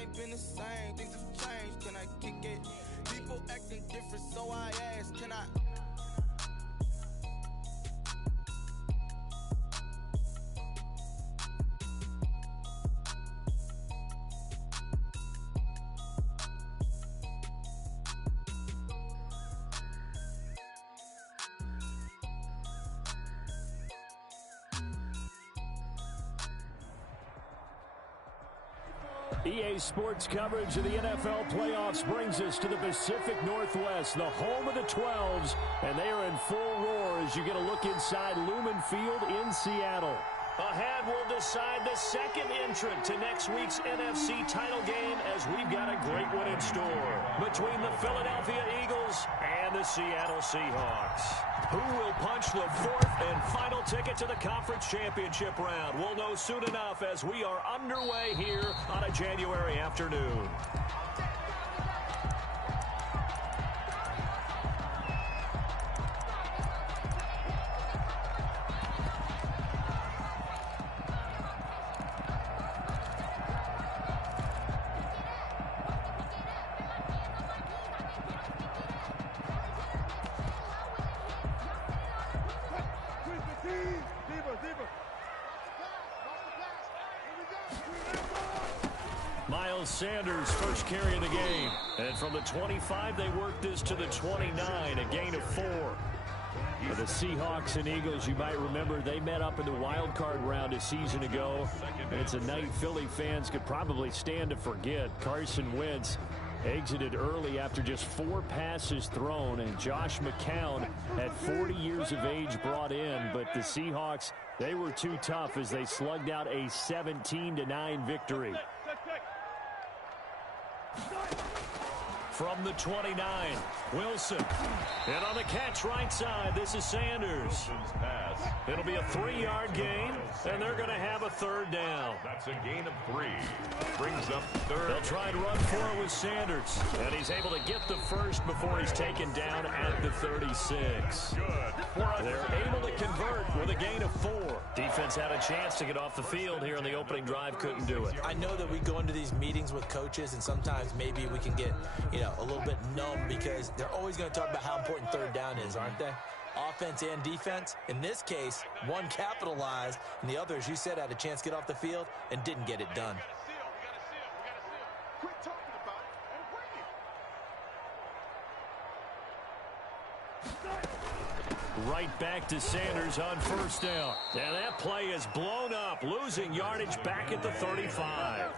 ain't been the same. Things have changed, can I kick it? People acting different, so I ask, can I? EA Sports coverage of the NFL playoffs brings us to the Pacific Northwest, the home of the 12s, and they are in full roar as you get a look inside Lumen Field in Seattle. Ahead, we'll decide the second entrant to next week's NFC title game as we've got a great one in store between the Philadelphia Eagles and the Seattle Seahawks. Who will punch the fourth and final ticket to the conference championship round? We'll know soon enough as we are underway here on a January afternoon. Miles Sanders first carry of the game. And from the 25, they work this to the 29, a gain of 4. For the Seahawks and Eagles, you might remember they met up in the wild card round a season ago. It's a night Philly fans could probably stand to forget. Carson Wentz exited early after just 4 passes thrown, and Josh McCown at 40 years of age brought in, but the Seahawks, they were too tough as they slugged out a 17-9 victory. From the 29, Wilson. And on the catch right side, this is Sanders. It'll be a 3-yard gain, and they're going to have a third down. That's a gain of 3. Brings up third. They'll try and run for it with Sanders. And he's able to get the first before he's taken down at the 36. They're able to convert with a gain of 4. Defense had a chance to get off the field here in the opening drive, couldn't do it. I know that we go into these meetings with coaches, and sometimes maybe we can get, a little bit numb because they're always going to talk about how important third down is, aren't they? Offense and defense. In this case, one capitalized, and the other, as you said, had a chance to get off the field and didn't get it done. Right back to Sanders on first down. And that play is blown up, losing yardage back at the 35.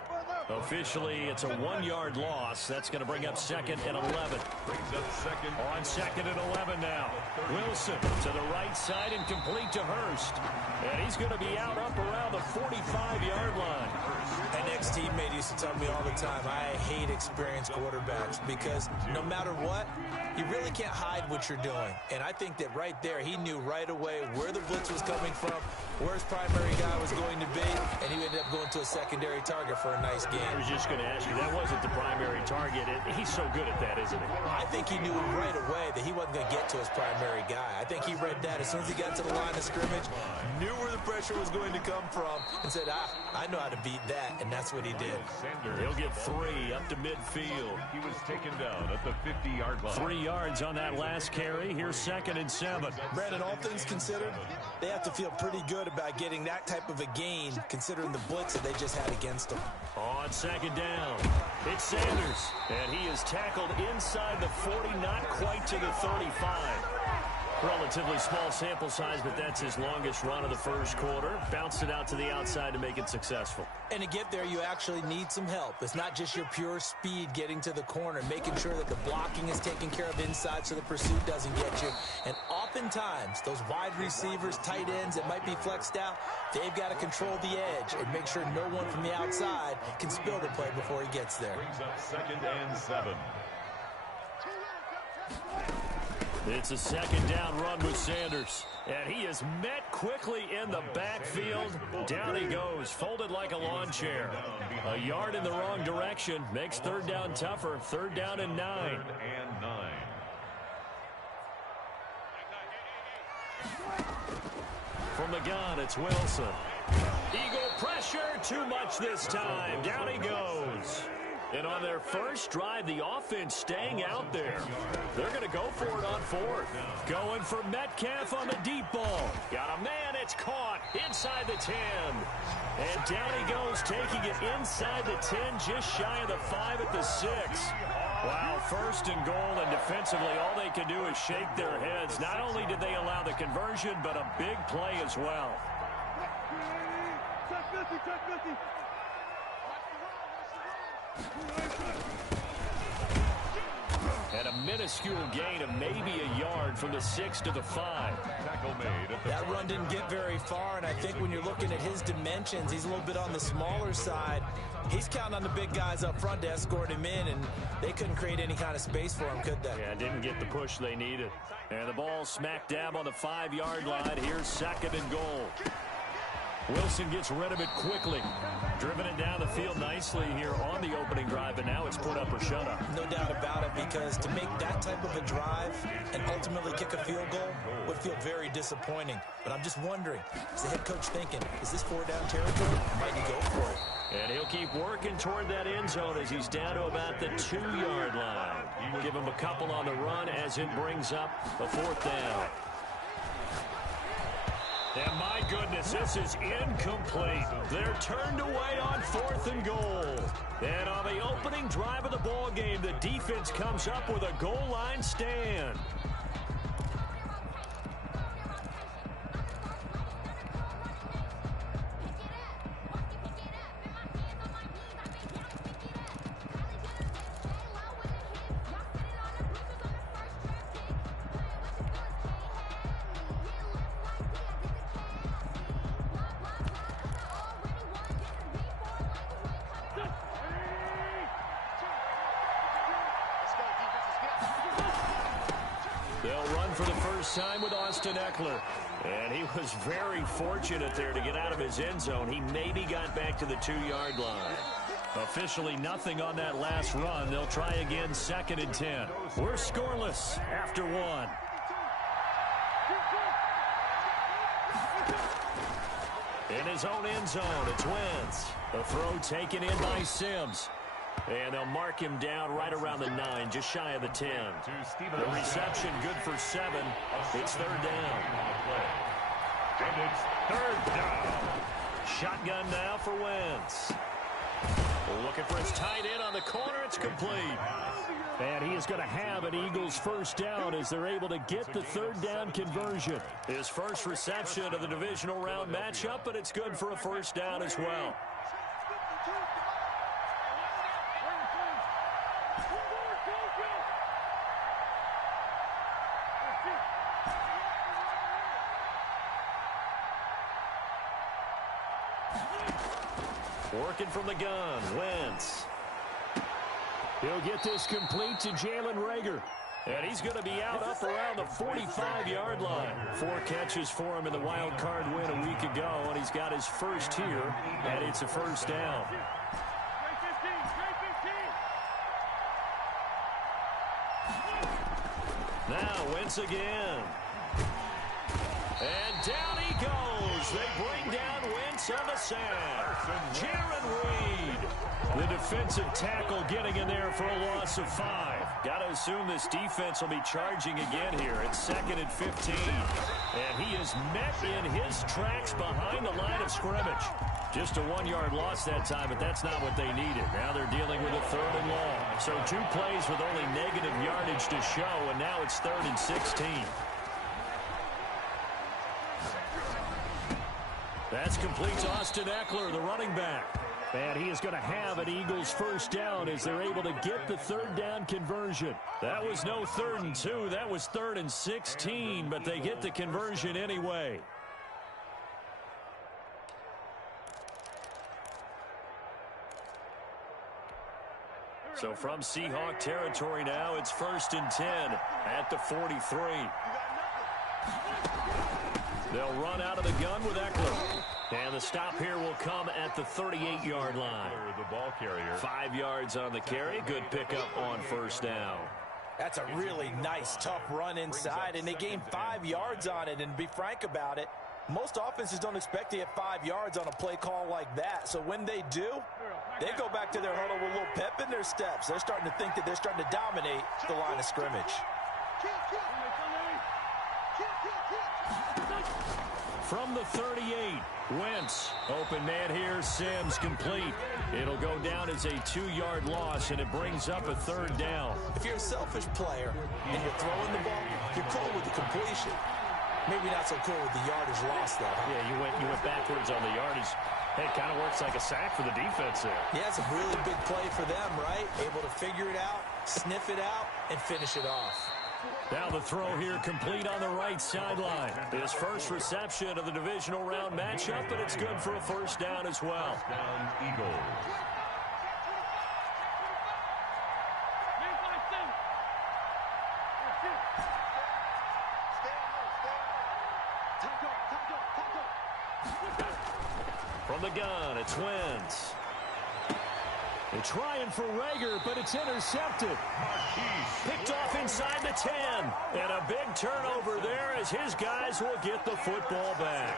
Officially, it's a 1-yard loss. That's going to bring up 2nd and 11. Brings up second. On 2nd and 11 now. Wilson to the right side and complete to Hurst. And he's going to be out up around the 45-yard line. An ex-teammate used to tell me all the time, I hate experienced quarterbacks because no matter what, you really can't hide what you're doing. And I think that right there, he knew right away where the blitz was coming from, where his primary guy was going to be, and he ended up going to a secondary target for a nice game. I was just going to ask you, that wasn't the primary target. He's so good at that, isn't he? I think he knew right away that he wasn't going to get to his primary guy. I think he read that as soon as he got to the line of scrimmage, knew where the pressure was going to come from, and said, I know how to beat that, and that's what he did. He'll get 3 up to midfield. He was taken down at the 50-yard line. 3 yards on that last carry. Here's 2nd and 7. Brandon, all things considered, they have to feel pretty good about getting that type of a gain, considering the blitz that they just had against them. On 2nd down, it's Sanders, and he is tackled inside the 40, not quite to the 35. Relatively small sample size, but that's his longest run of the first quarter. Bounced it out to the outside to make it successful. And to get there, you actually need some help. It's not just your pure speed getting to the corner, making sure that the blocking is taken care of inside so the pursuit doesn't get you. And oftentimes, those wide receivers, tight ends that might be flexed out, they've got to control the edge and make sure no one from the outside can spill the play before he gets there. Brings up 2nd and 7. It's a 2nd down run with Sanders. And he is met quickly in the backfield. Down he goes, folded like a lawn chair. A yard in the wrong direction makes 3rd down tougher. 3rd down and 9. 3rd and 9. From the gun, it's Wilson. Eagle pressure, too much this time. Down he goes. And on their first drive, the offense staying out there. They're going to go for it on fourth. Going for Metcalf on the deep ball. Got a man, it's caught inside the 10. And down he goes, taking it inside the 10, just shy of the 5 at the 6. Wow, first and goal, and defensively, all they can do is shake their heads. Not only did they allow the conversion, but a big play as well. And a minuscule gain of maybe a yard from the 6 to the 5. That run didn't get very far, and I think when you're looking at his dimensions, he's a little bit on the smaller side. He's counting on the big guys up front to escort him in, and they couldn't create any kind of space for him, could they? Yeah, didn't get the push they needed. And the ball smack dab on the 5-yard line. Here's second and goal. Wilson gets rid of it quickly. Driven it down the field nicely here on the opening drive, and now it's put up or shut up. No doubt about it, because to make that type of a drive and ultimately kick a field goal would feel very disappointing. But I'm just wondering, is the head coach thinking, is this 4-down territory? Might he go for it? And he'll keep working toward that end zone as he's down to about the 2-yard line. Give him a couple on the run as it brings up a 4th down. And my goodness, this is incomplete. They're turned away on 4th and goal. And on the opening drive of the ball game, the defense comes up with a goal line stand. They'll run for the first time with Austin Ekeler. And he was very fortunate there to get out of his end zone. He maybe got back to the 2-yard line. Officially nothing on that last run. They'll try again, 2nd and 10. We're scoreless after 1. In his own end zone, it's Wentz. A throw taken in by Sims. And they'll mark him down right around the 9, just shy of the 10. The reception good for 7. It's 3rd down. And it's 3rd down. Shotgun now for Wentz. Looking for his tight end on the corner. It's complete. And he is going to have an Eagles first down as they're able to get the 3rd down conversion. His first reception of the divisional round matchup, but it's good for a first down as well. Working from the gun, Wentz. He'll get this complete to Jalen Reagor. And he's going to be out up around the 45-yard line. 4 catches for him in the wild card win a week ago, and he's got his first here, and it's a first down. Now Wentz again. And down he goes. They bring down Wentz on the sack. Jarran Reed, the defensive tackle, getting in there for a loss of 5. Got to assume this defense will be charging again here. It's 2nd and 15. And he is met in his tracks behind the line of scrimmage. Just a 1-yard loss that time, but that's not what they needed. Now they're dealing with a 3rd and long. So 2 plays with only negative yardage to show, and now it's 3rd and 16. That's complete to Austin Ekeler, the running back. And he is going to have an Eagles first down as they're able to get the 3rd down conversion. That was no 3rd and 2. That was 3rd and 16, but they get the conversion anyway. So from Seahawk territory now, it's 1st and 10 at the 43. They'll run out of the gun with Ekeler. And the stop here will come at the 38-yard line. The ball carrier. 5 yards on the carry. Good pickup on first down. That's a really nice, tough run inside, and they gained 5 yards on it. And to be frank about it, most offenses don't expect to get 5 yards on a play call like that. So when they do, They go back to their huddle with a little pep in their steps. They're starting to think that they're starting to dominate the line of scrimmage. From the 38, Wentz. Open man here, Sims complete. It'll go down as a 2-yard loss, and it brings up a 3rd down. If you're a selfish player and you're throwing the ball, you're cool with the completion. Maybe not so cool with the yardage loss, though. Huh? Yeah, you went backwards on the yardage. Hey, it kind of works like a sack for the defense there. Yeah, it's a really big play for them, right? Able to figure it out, sniff it out, and finish it off. Now the throw here complete on the right sideline. His first reception of the divisional round matchup, but it's good for a 1st down as well. Down Eagles. From the gun, it's Wentz. They're trying for Reagor, but it's intercepted. Picked off inside the 10. And a big turnover there as his guys will get the football back.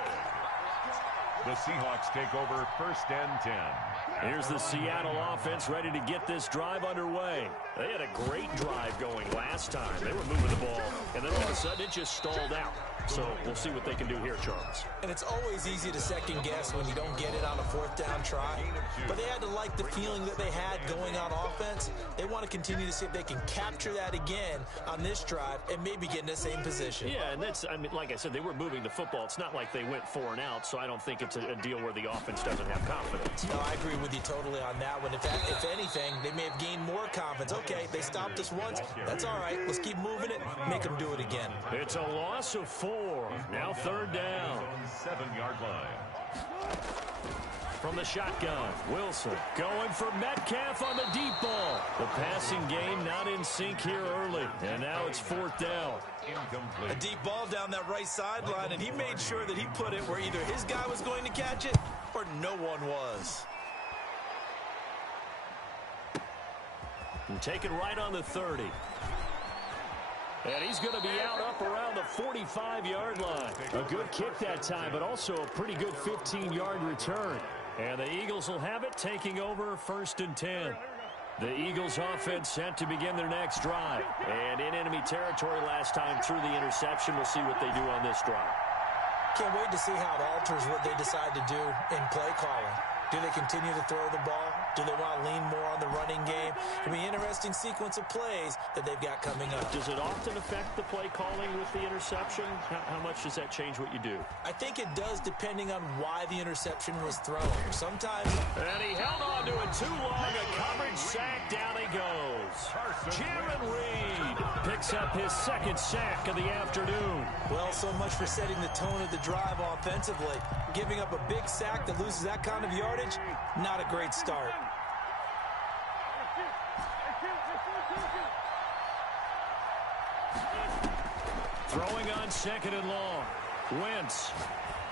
The Seahawks take over 1st and 10. Here's the Seattle offense ready to get this drive underway. They had a great drive going last time. They were moving the ball, and then all of a sudden it just stalled out. So we'll see what they can do here, Charles. And it's always easy to second guess when you don't get it on a 4th down try. But they had to like the feeling that they had going on offense. They want to continue to see if they can capture that again on this drive and maybe get in the same position. Yeah, and that's, I mean, like I said, they were moving the football. It's not like they went 4 and out, so I don't think it's a deal where the offense doesn't have confidence. No, I agree with you totally on that one. If anything, they may have gained more confidence. Okay, they stopped us once. That's all right. Let's keep moving it. Make them do it again. It's a loss of 4. Now 3rd down. 7-yard line. From the shotgun, Wilson going for Metcalf on the deep ball. The passing game not in sync here early, and now it's 4th down. Incomplete. A deep ball down that right sideline, and he made sure that he put it where either his guy was going to catch it or no one was. And taken right on the 30. And he's going to be out up around the 45-yard line. A good kick that time, but also a pretty good 15-yard return. And the Eagles will have it, taking over 1st and 10. The Eagles offense set to begin their next drive. And in enemy territory last time through the interception. We'll see what they do on this drive. Can't wait to see how it alters what they decide to do in play calling. Do they continue to throw the ball? Do they want to lean more on the running game? It'll be an interesting sequence of plays that they've got coming up. Does it often affect the play calling with the interception? How much does that change what you do? I think it does, depending on why the interception was thrown. Sometimes... And he held on to it too long. A coverage sack. Down he goes. Jaron Reed picks up his 2nd sack of the afternoon. Well, so much for setting the tone of the drive offensively. Giving up a big sack that loses that kind of yardage, not a great start. Throwing on 2nd and long. Wentz.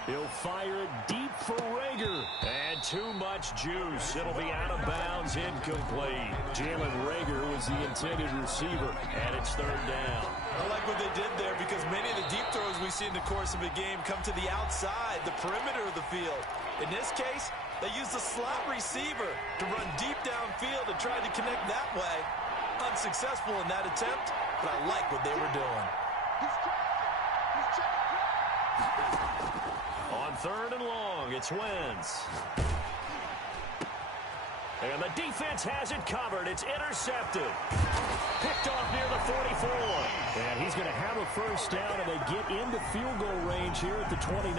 He'll fire it deep for Reagor. And too much juice. It'll be out of bounds, incomplete. Jalen Reagor was the intended receiver, and it's 3rd down. I like what they did there because many of the deep throws we see in the course of a game come to the outside, the perimeter of the field. In this case, they used the slot receiver to run deep downfield and tried to connect that way. Unsuccessful in that attempt, but I like what they were doing. On 3rd and long, it's Wentz. And the defense has it covered. It's intercepted. Picked off near the 44. And he's going to have a 1st down, and they get into field goal range here at the 29.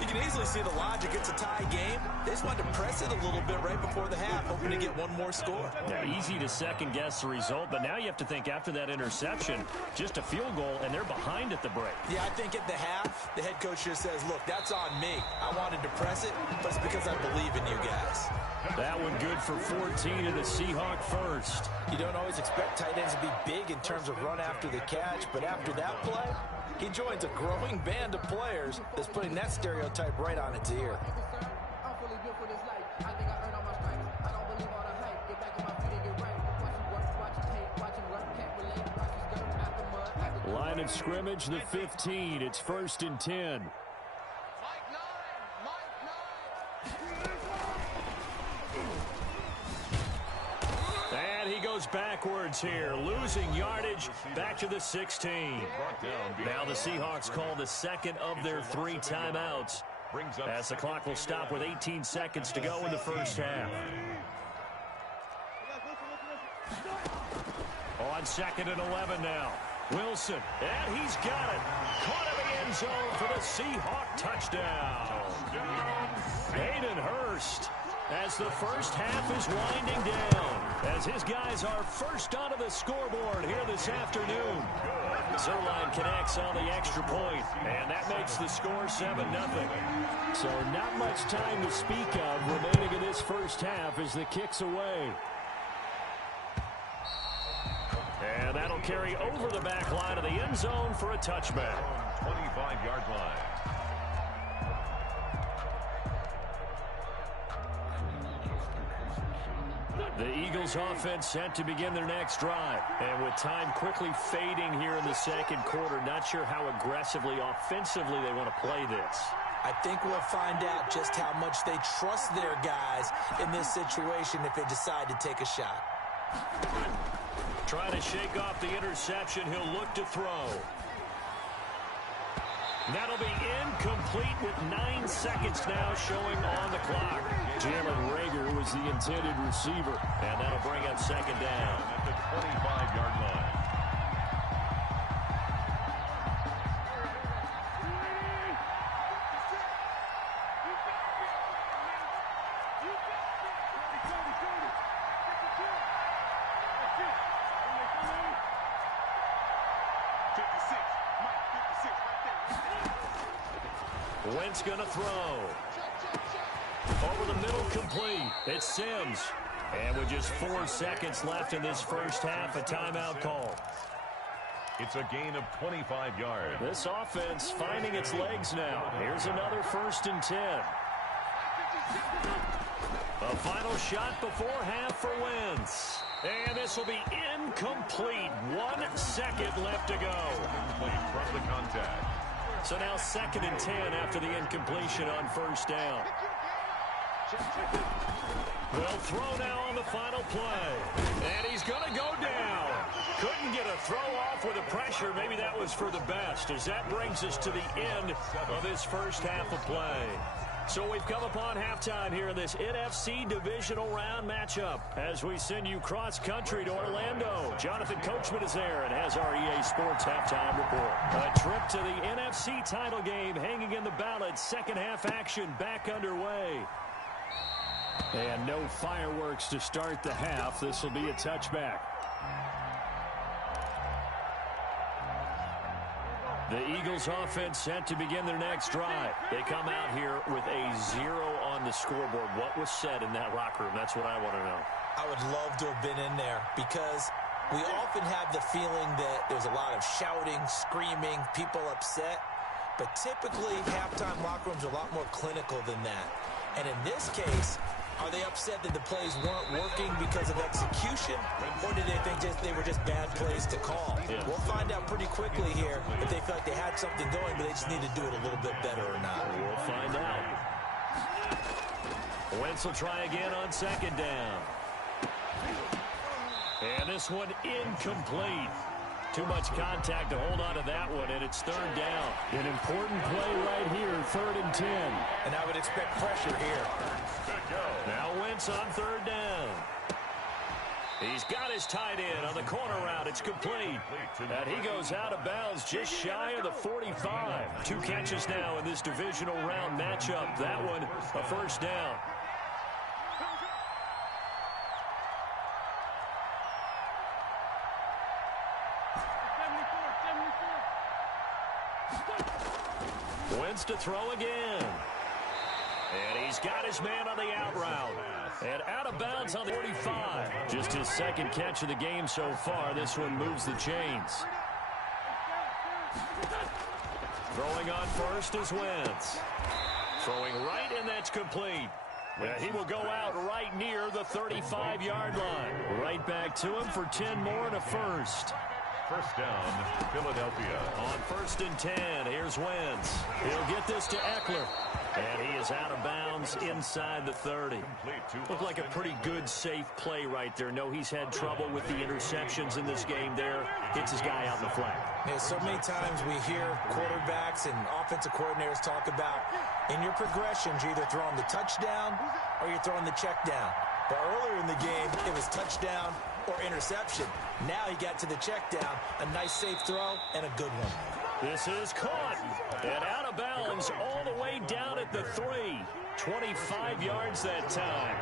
You can easily see the logic. It's a tie game. They just wanted to press it a little bit right before the half, hoping to get one more score. Yeah, easy to second-guess the result, but now you have to think after that interception, just a field goal, and they're behind at the break. Yeah, I think at the half, the head coach just says, look, that's on me. I wanted to press it, but it's because I believe in you guys. That one good for 14 and a Seahawk 1st. You don't always expect tight ends to be big in terms of run after the catch, but after that play, he joins a growing band of players that's putting that stereotype right on its ear. Line of scrimmage, the 15. It's 1st and 10. goes backwards here, losing yardage back to the 16. Now the Seahawks call the second of their 3 timeouts, as the clock will stop with 18 seconds to go in the first half. On 2nd and 11 now. Wilson, and he's got it. Caught in the end zone for the Seahawk touchdown. Hayden Hurst, as the first half is winding down, as his guys are first onto the scoreboard here this afternoon. Zerline connects on the extra point, and that makes the score 7-0. So not much time to speak of remaining in this first half as the kick's away. And that'll carry over the back line of the end zone for a touchback. 25-yard line. The Eagles offense set to begin their next drive. And with time quickly fading here in the second quarter, not sure how aggressively, offensively they want to play this. I think we'll find out just how much they trust their guys in this situation if they decide to take a shot. Trying to shake off the interception, he'll look to throw. That'll be incomplete with 9 seconds now showing on the clock. Jalen Reagor was the intended receiver, and that'll bring up second down. At the 25-yard line. Wentz gonna throw. Over the middle, complete. It's Sims. And with just 4 seconds left in this first half, a timeout call. It's a gain of 25 yards. This offense finding its legs now. Here's another 1st and 10. A final shot before half for Wentz. And this will be incomplete. 1 second left to go. Incomplete from the contact. So now 2nd and 10 after the incompletion on 1st down. Will throw now on the final play. And he's going to go down. Couldn't get a throw off with the pressure. Maybe that was for the best, as that brings us to the end of this first half of play. So we've come upon halftime here in this NFC divisional round matchup as we send you cross-country to Orlando. Jonathan Coachman is there and has our EA Sports halftime report. A trip to the NFC title game hanging in the balance. Second half action back underway. And no fireworks to start the half. This will be a touchback. The Eagles offense set to begin their next drive. They come out here with a 0 on the scoreboard. What was said in that locker room? That's what I want to know. I would love to have been in there because we often have the feeling that there's a lot of shouting, screaming, people upset. But typically, halftime locker rooms are a lot more clinical than that. And in this case, are they upset that the plays weren't working because of execution, or did they think they were just bad plays to call? Yeah. We'll find out pretty quickly here if they feel like they had something going, but they just need to do it a little bit better or not. We'll find out. Wentz will try again on 2nd down. And this one incomplete. Too much contact to hold on to that one, and it's 3rd down. An important play right here, 3rd and 10. And I would expect pressure here. Now Wentz on 3rd down. He's got his tight end on the corner route. It's complete. And he goes out of bounds just shy of the 45. 2 catches now in this divisional round matchup. That one, a 1st down. Wentz to throw again. And he's got his man on the out route. And out of bounds on the 45. Just his 2nd catch of the game so far. This one moves the chains. Throwing on 1st is Wentz. Throwing right, and that's complete. And he will go out right near the 35-yard line. Right back to him for 10 more and a 1st. 1st down, Philadelphia. On 1st and 10, here's Wentz. He'll get this to Eckler. And he is out of bounds inside the 30. Looked like a pretty good, safe play right there. No, he's had trouble with the interceptions in this game there. Hits his guy out in the flat. Yeah, so many times we hear quarterbacks and offensive coordinators talk about in your progressions, you're either throwing the touchdown or you're throwing the check down. But earlier in the game, it was touchdown or interception. Now he got to the check down, a nice safe throw, and a good one. This is caught and out of bounds all the way down at the 3. 25 yards that time.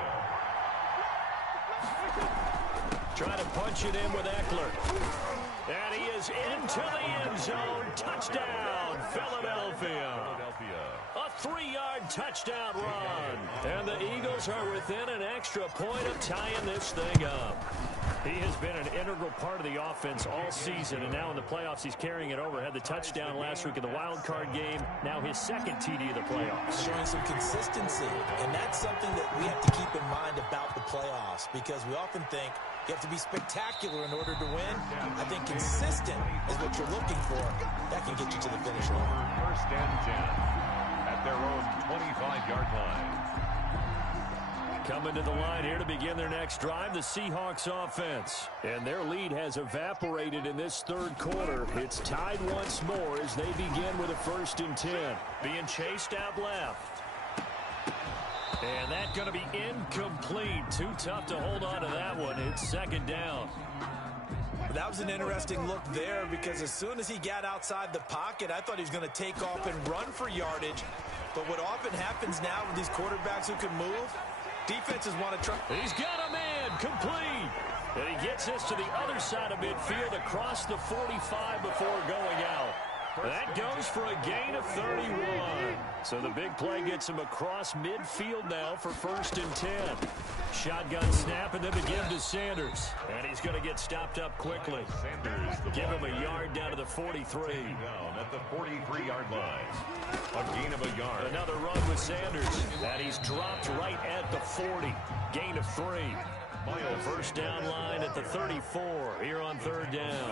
Trying to punch it in with Eckler. And he is into the end zone. Touchdown, Philadelphia. A 3-yard touchdown run. And the Eagles are within an extra point of tying this thing up. He has been an integral part of the offense all season, and now in the playoffs he's carrying it over. Had the touchdown last week in the wild card game. Now his second TD of the playoffs. Showing some consistency, and that's something that we have to keep in mind about the playoffs, because we often think you have to be spectacular in order to win. I think consistent is what you're looking for. That can get you to the finish line. First and 10 at their own 25-yard line. Coming to the line here to begin their next drive, the Seahawks offense. And their lead has evaporated in this third quarter. It's tied once more as they begin with a 1st and 10. Being chased out left. And that's going to be incomplete. Too tough to hold on to that one. It's 2nd down. That was an interesting look there, because as soon as he got outside the pocket, I thought he was going to take off and run for yardage. But what often happens now with these quarterbacks who can move, defenses want to try. He's got a man complete. And he gets this to the other side of midfield across the 45 before going out. That goes for a gain of 31. So the big play gets him across midfield now for 1st and 10. Shotgun snap and then the give to Sanders. And he's going to get stopped up quickly. Give him a yard down to the 43. Down at the 43-yard line. A gain of a yard. Another run with Sanders. And he's dropped right at the 40. Gain of 3. The 1st down line at the 34 here on 3rd down.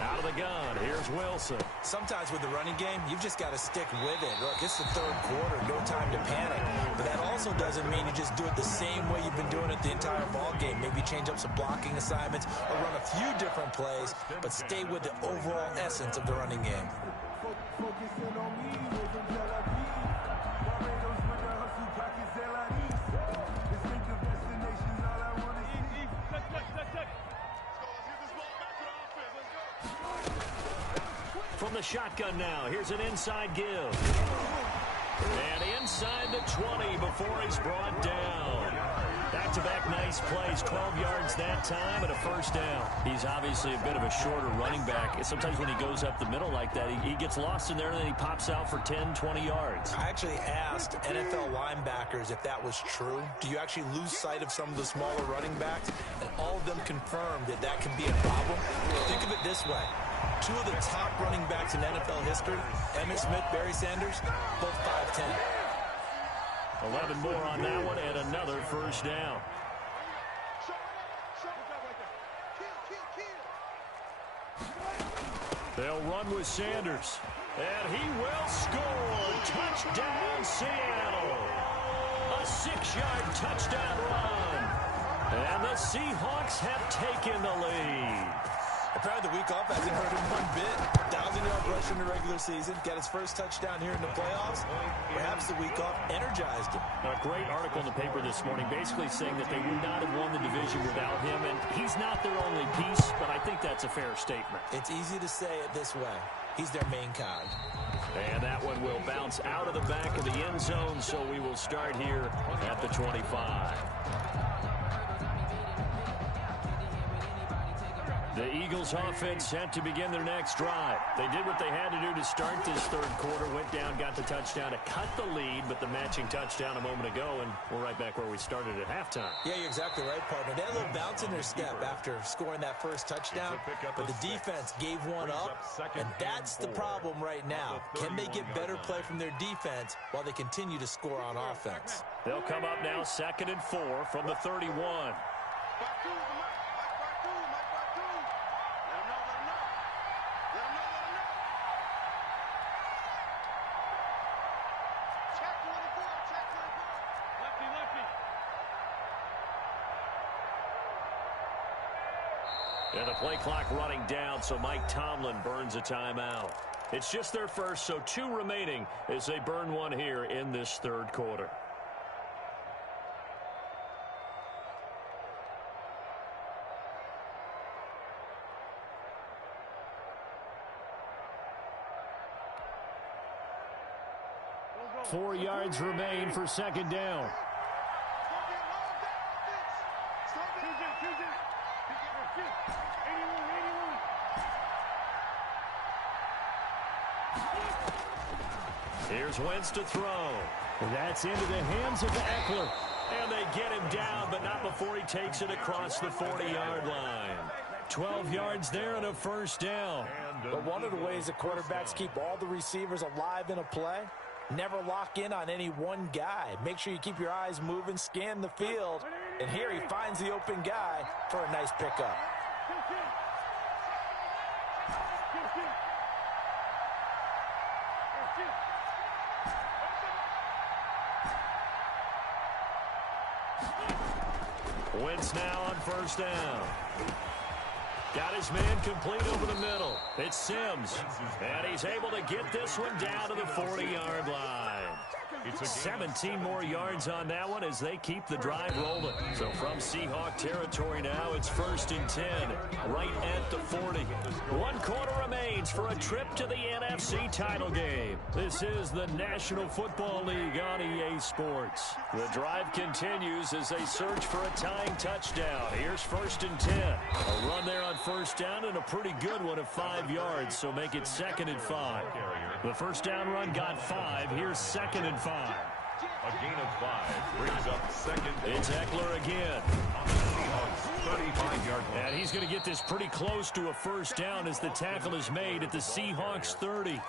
Out of the gun, here's Wilson. Sometimes with the running game, you've just got to stick with it. Look, it's the 3rd quarter, no time to panic. But that also doesn't mean you just do it the same way you've been doing it the entire ball game. Maybe change up some blocking assignments or run a few different plays, but stay with the overall essence of the running game. From the shotgun now, here's an inside give. And inside the 20 before he's brought down. Back-to-back nice plays, 12 yards that time and a 1st down. He's obviously a bit of a shorter running back. And sometimes when he goes up the middle like that, he gets lost in there and then he pops out for 10, 20 yards. I actually asked NFL linebackers if that was true. Do you actually lose sight of some of the smaller running backs? And all of them confirmed that that can be a problem. Think of it this way. 2 of the top running backs in NFL history, Emmitt Smith, Barry Sanders, both 5'10". 11 more on that one and another 1st down. They'll run with Sanders. And he will score. Touchdown, Seattle. A 6-yard touchdown run. And the Seahawks have taken the lead. Apparently the week off hasn't hurt him one bit. 1,000-yard rush in the regular season. Got his first touchdown here in the playoffs. Perhaps the week off energized him. A great article in the paper this morning basically saying that they would not have won the division without him. And he's not their only piece, but I think that's a fair statement. It's easy to say it this way. He's their main cog. And that one will bounce out of the back of the end zone, so we will start here at the 25. The Eagles offense set to begin their next drive. They did what they had to do to start this 3rd quarter, went down, got the touchdown to cut the lead, but the matching touchdown a moment ago, and we're right back where we started at halftime. Yeah, you're exactly right, partner. They had a little bounce in their step after scoring that first touchdown, but the defense gave one up, and that's the problem right now. Can they get better play from their defense while they continue to score on offense? They'll come up now 2nd and 4 from the 31. And the play clock running down, so Mike Tomlin burns a timeout. It's just their first, so 2 remaining as they burn one here in this third quarter. Four yards remain for second down. Here's Wentz to throw. That's into the hands of Eckler. And they get him down, but not before he takes it across the 40-yard line. 12 yards there and a first down. But one of the ways the quarterbacks keep all the receivers alive in a play, never lock in on any one guy. Make sure you keep your eyes moving, scan the field. And here he finds the open guy for a nice pickup. Wentz now on first down. Got his man complete over the middle. It's Sims. And he's able to get this one down to the 40-yard line. 17 more yards on that one as they keep the drive rolling. So from Seahawk territory now, it's 1st and 10, right at the 40. 1 quarter remains for a trip to the NFC title game. This is the National Football League on EA Sports. The drive continues as they search for a tying touchdown. Here's 1st and 10. A run there on first down and a pretty good one of 5 yards, so make it 2nd and 5. The first down run got 5. Here's 2nd and 5. A gain of 5 brings up 2nd. It's Eckler again. 35-yard line. And he's going to get this pretty close to a first down as the tackle is made at the Seahawks 30.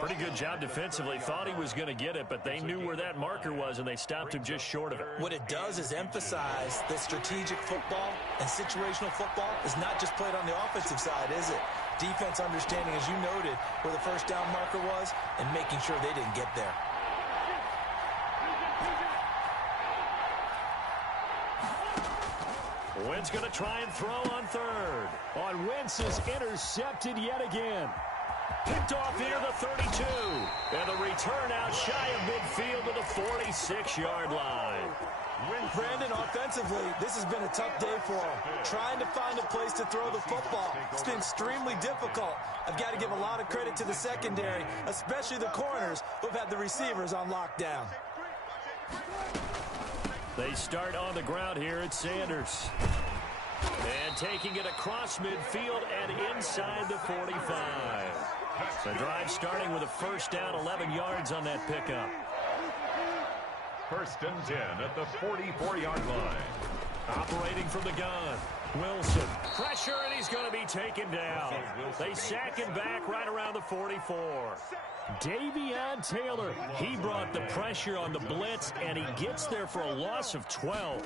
Pretty good job defensively. Thought he was going to get it, but they knew where that marker was, and they stopped him just short of it. What it does is emphasize that strategic football and situational football is not just played on the offensive side, is it? Defense understanding, as you noted, where the first down marker was and making sure they didn't get there. Wentz going to try and throw on third. On Wentz is intercepted yet again. Picked off near the 32. And the return out shy of midfield to the 46-yard line. Brandon, offensively, this has been a tough day for him. Trying to find a place to throw the football. It's been extremely difficult. I've got to give a lot of credit to the secondary, especially the corners who've had the receivers on lockdown. They start on the ground here at Sanders. And taking it across midfield and inside the 45. The drive starting with a first down, 11 yards on that pickup. 1st and 10 at the 44-yard line. Operating from the gun. Wilson. Pressure, and he's going to be taken down. They sack him back right around the 44. Davion Taylor, he brought the pressure on the blitz, and he gets there for a loss of 12.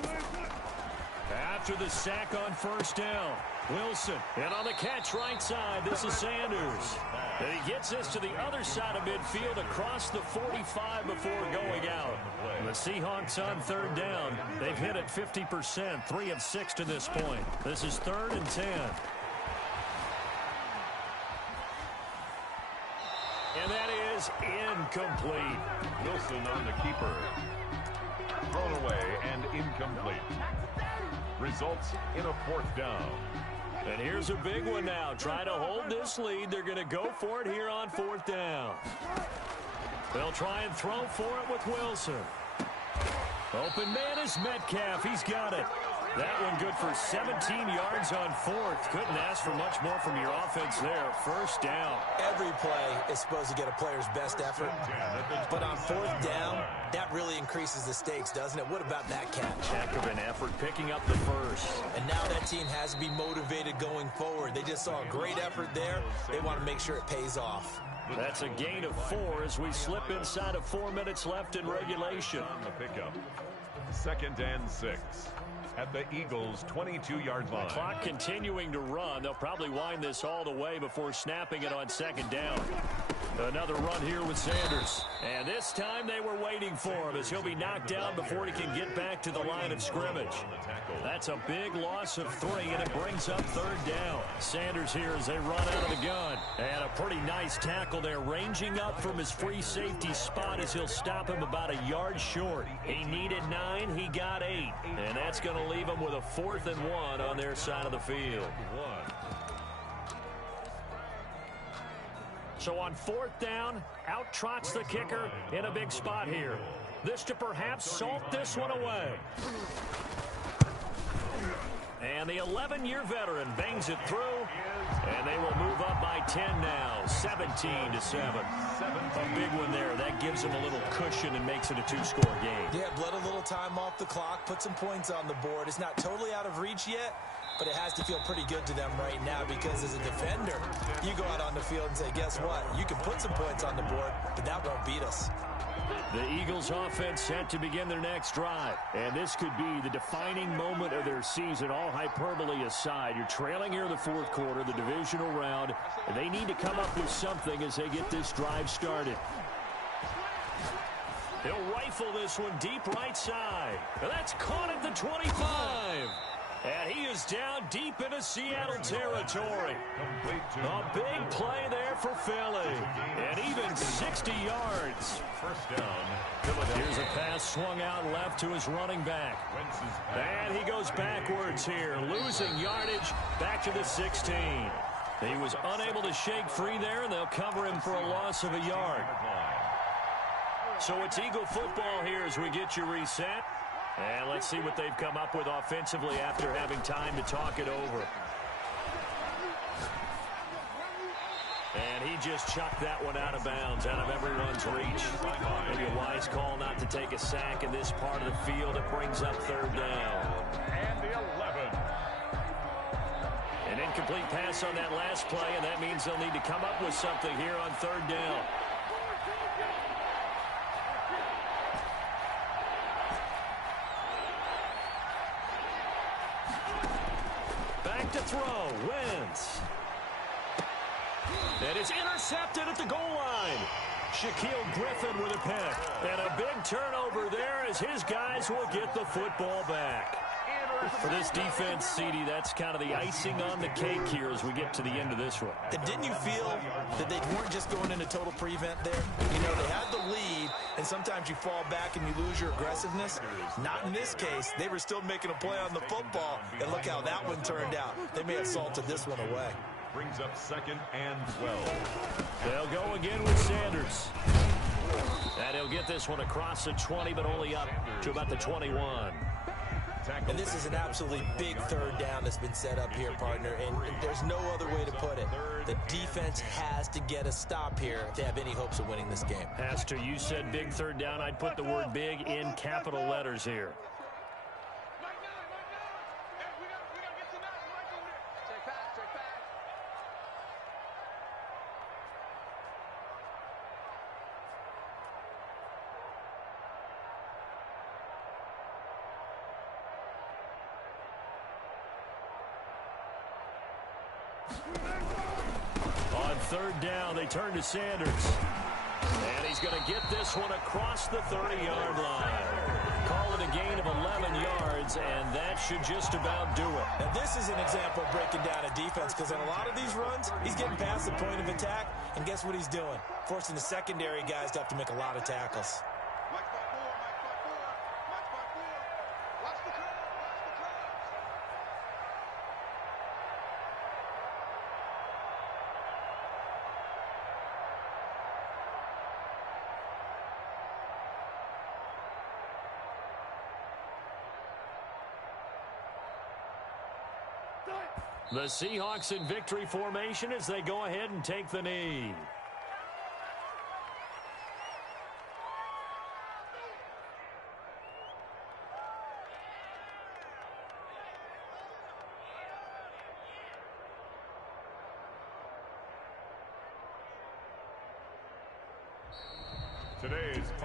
After the sack on first down, Wilson. And on the catch right side, this is Sanders. And he gets this to the other side of midfield across the 45 before going out. The Seahawks on third down. They've hit it 50%, 3 of 6 to this point. This is 3rd and 10. And that is incomplete. Wilson on the keeper. Thrown away and incomplete. Results in a 4th down. And here's a big one now. Trying to hold this lead. They're going to go for it here on 4th down. They'll try and throw for it with Wilson. Open man is Metcalf. He's got it. That one good for 17 yards on 4th. Couldn't ask for much more from your offense there. First down. Every play is supposed to get a player's best effort. But on 4th down, that really increases the stakes, doesn't it? What about that catch? Heck of an effort picking up the first. And now that team has to be motivated going forward. They just saw a great effort there. They want to make sure it pays off. That's a gain of 4 as we slip inside of 4 minutes left in regulation. On the pickup. 2nd and 6. At the Eagles' 22-yard line. Clock continuing to run. They'll probably wind this all the way before snapping it on 2nd down. Another run here with Sanders. And this time they were waiting for him as he'll be knocked down before he can get back to the line of scrimmage. That's a big loss of 3, and it brings up 3rd down. Sanders here as they run out of the gun. And a pretty nice tackle there, ranging up from his free safety spot as he'll stop him about a yard short. He needed 9, he got 8. And that's going to leave him with a 4th and 1 on their side of the field. So on 4th down, out trots the kicker in a big spot here. This to perhaps salt this one away. And the 11-year veteran bangs it through, and they will move up by 10 now, 17-7. A big one there. That gives them a little cushion and makes it a 2-score game. Yeah, bled a little time off the clock, put some points on the board. It's not totally out of reach yet, but it has to feel pretty good to them right now because as a defender, you go out on the field and say, guess what? You can put some points on the board, but that won't beat us. The Eagles offense set to begin their next drive. And this could be the defining moment of their season, all hyperbole aside. You're trailing here in the 4th quarter, the divisional round, and they need to come up with something as they get this drive started. He'll rifle this one deep right side. That's caught at the 25. And he is down deep into Seattle territory. A big play there for Philly. And even 60 yards. First down. Here's a pass swung out left to his running back. And he goes backwards here, losing yardage back to the 16. He was unable to shake free there, and they'll cover him for a loss of a yard. So it's Eagle football here as we get you reset. And let's see what they've come up with offensively after having time to talk it over. And he just chucked that one out of bounds, out of everyone's reach. Maybe a wise call not to take a sack in this part of the field. It brings up 3rd down. And the 11. An incomplete pass on that last play, and that means they'll need to come up with something here on 3rd down. Back to throw. Wentz. And it's intercepted at the goal line. Shaquille Griffin with a pick. And a big turnover there as his guys will get the football back. For this defense, CD, that's kind of the icing on the cake here as we get to the end of this one. And didn't you feel that they weren't just going into total prevent there? You know, they had the lead, and sometimes you fall back and you lose your aggressiveness. Not in this case. They were still making a play on the football, and look how that one turned out. They may have salted this one away. Brings up 2nd and 12. They'll go again with Sanders. And he'll get this one across the 20, but only up to about the 21. And this is an absolutely big 3rd down that's been set up here, partner, and there's no other way to put it. The defense has to get a stop here if they have any hopes of winning this game. Has to. You said big 3rd down. I'd put the word big in capital letters here. On 3rd down, they turn to Sanders. And he's going to get this one across the 30-yard line. Call it a gain of 11 yards, and that should just about do it. Now, this is an example of breaking down a defense, because in a lot of these runs, he's getting past the point of attack, and guess what he's doing? Forcing the secondary guys to have to make a lot of tackles. The Seahawks in victory formation as they go ahead and take the knee.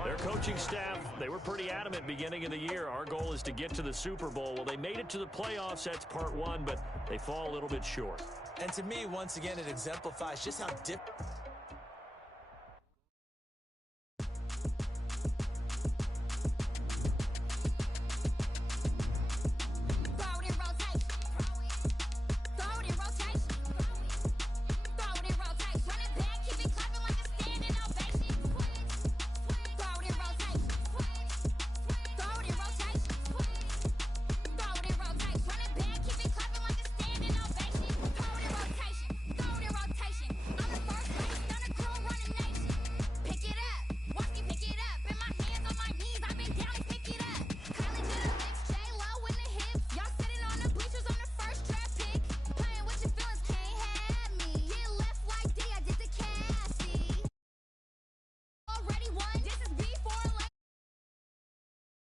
Their coaching staff, they were pretty adamant beginning of the year. Our goal is to get to the Super Bowl. Well, they made it to the playoffs. That's part one, but they fall a little bit short. And to me, once again, it exemplifies just how different